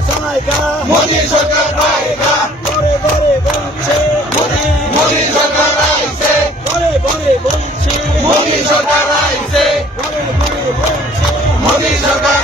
চালাইগা মোদি সরকার আয়েগা ঘরে ঘরে বলছে মোদি সরকার আইছে ঘরে ঘরে বলছে মোদি সরকার আইছে ঘরে ঘরে বলছে মোদি সরকার